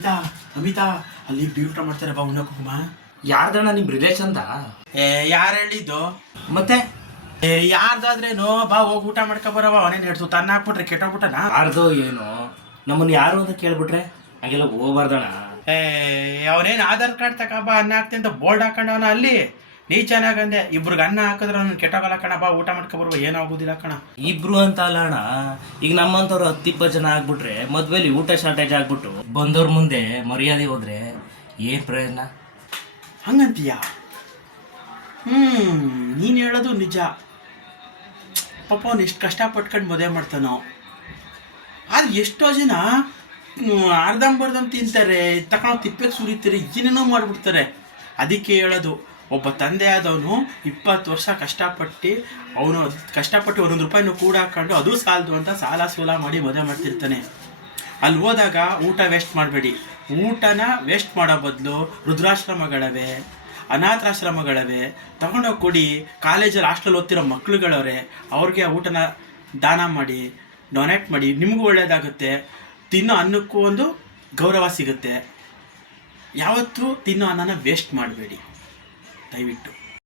ಅಮಿತಾ ಅಮಿತಾ ಅಲ್ಲಿ ಊಟ ಮಾಡ್ತಾರೆ ಬಾ ಉಣ್ಣಕ್ಕೆ ಹೋಗಮ್ಮ. ಯಾರ್ದಣ್ಣ ನಿಮ್ ರಿಲೇಷನ್ದ? ಯಾರು ಹೇಳಿದ್ದು? ಮತ್ತೆ ಯಾರ್ದಾದ್ರೇನು ಬಾ ಹೋಗಿ ಊಟ ಮಾಡ್ಕೊ ಬರವ. ಅವನೇನು ಹಿಡ್ತು ತನ್ನ ಹಾಕ್ಬಿಟ್ರೆ ಕೆಟ್ಟೋಗ್ಬಿಟ್ಟನ. ಯಾರ್ದೋ ಏನೋ ನಮ್ಮನ್ನ ಯಾರು ಅಂತ ಕೇಳ್ಬಿಟ್ರೆ ಹಂಗೆಲ್ಲ ಹೋಗ್ಬಾರ್ದಣ್ಣ. ಅವನೇನು ಆಧಾರ್ ಕಾರ್ಡ್ ತಗೊಬಾ ಅನ್ನ ಹಾಕ್ತಿ ಅಂತ ಬೋರ್ಡ್ ಹಾಕೊಂಡವನ ಅಲ್ಲಿ. ನೀ ಚೆನ್ನಾಗಂದೆ ಇಬ್ರಿಗೆ ಅನ್ನ ಹಾಕಿದ್ರೆ ಅವ್ನು ಕೆಟ್ಟೋಗಲ್ಲ ಕಣ. ಬಾ ಊಟ ಮಾಡ್ಕೊ ಬರುವ, ಏನಾಗೋದಿಲ್ಲ ಕಣ. ಇಬ್ರು ಅಂತ ಅಲ್ಲ ಅಣ್ಣ, ಈಗ ನಮ್ಮಂತವ್ರು 10-20 ಜನ ಆಗ್ಬಿಟ್ರೆ ಮದ್ವೆಲಿ ಊಟ ಶಾರ್ಟೇಜ್ ಆಗ್ಬಿಟ್ಟು ಬಂದವ್ರ ಮುಂದೆ ಮರ್ಯಾದೆ ಹೋದ್ರೆ ಏನ್ ಪ್ರಯೋಜನ? ಹಂಗಂತೀಯ? ನೀನು ಹೇಳೋದು ನಿಜ. ಪಾಪ ಅವ್ನು ಎಷ್ಟು ಕಷ್ಟಪಟ್ಕೊಂಡು ಮದುವೆ ಮಾಡ್ತಾನೋ. ಆದ್ರೆ ಎಷ್ಟೋ ಜನ ಅರ್ಧಂಬರ್ಧಂ ತಿಂತಾರೆ, ತಗೊಂಡು ತಿಪ್ಪೆಗೆ ಸುರಿತಾರೆ, ಏನೇನೋ ಮಾಡಿಬಿಡ್ತಾರೆ. ಅದಕ್ಕೆ ಹೇಳೋದು, ಒಬ್ಬ ತಂದೆ ಆದವನು 20 ವರ್ಷ ಕಷ್ಟಪಟ್ಟು ಒಂದೊಂದು ರೂಪಾಯಿನೂ ಕೂಡ ಹಾಕೊಂಡು ಅದು ಸಾಲದು ಅಂತ ಸಾಲ ಸೋಲ ಮಾಡಿ ಮದುವೆ ಮಾಡ್ತಿರ್ತಾನೆ. ಅಲ್ಲಿ ಹೋದಾಗ ಊಟ ವೇಸ್ಟ್ ಮಾಡಬೇಡಿ. ಊಟನ ವೇಸ್ಟ್ ಮಾಡೋ ಬದಲು ವೃದ್ಧಾಶ್ರಮಗಳವೆ, ಅನಾಥಾಶ್ರಮಗಳವೆ, ತಗೊಂಡೋಗಿ ಕೊಡಿ. ಕಾಲೇಜಲ್ಲಿ ಹಾಸ್ಟೆಲ್ ಓದ್ತಿರೋ ಮಕ್ಳುಗಳವ್ರೆ, ಅವ್ರಿಗೆ ಆ ಊಟನ ದಾನ ಮಾಡಿ, ಡೊನೇಟ್ ಮಾಡಿ. ನಿಮಗೂ ಒಳ್ಳೆಯದಾಗುತ್ತೆ, ತಿನ್ನೋ ಅನ್ನಕ್ಕೂ ಒಂದು ಗೌರವ ಸಿಗುತ್ತೆ. ಯಾವತ್ತೂ ತಿನ್ನೋ ಅನ್ನನ ವೇಸ್ಟ್ ಮಾಡಬೇಡಿ ದಯವಿಟ್ಟು.